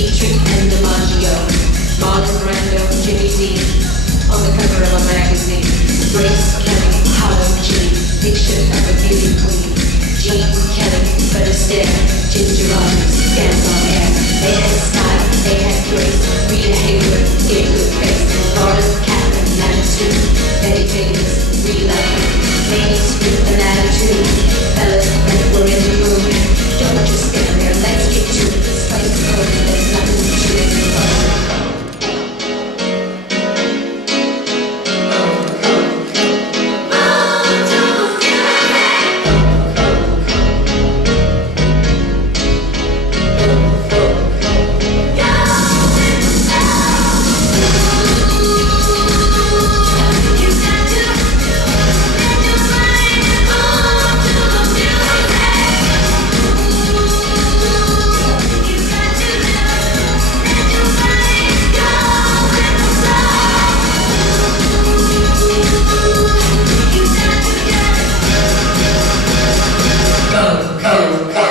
Dietrich and DiMaggio, Marlon Brando, Jimmy Dean, on the cover of a magazine. Grace Kelly, Hollow G, picture of a beauty queen. Jean Kelly, but instead, Ginger Rogers, dance on air. They had style, they had grace. Rita Hayworth, gave good face. Laura Catherine, attitude. Betty Davis, we love her. Ladies with an attitude. Fellas, when we're in the mood, don't just stand there, let's get to it. This place is open, there's nothing to it. Go, go, go.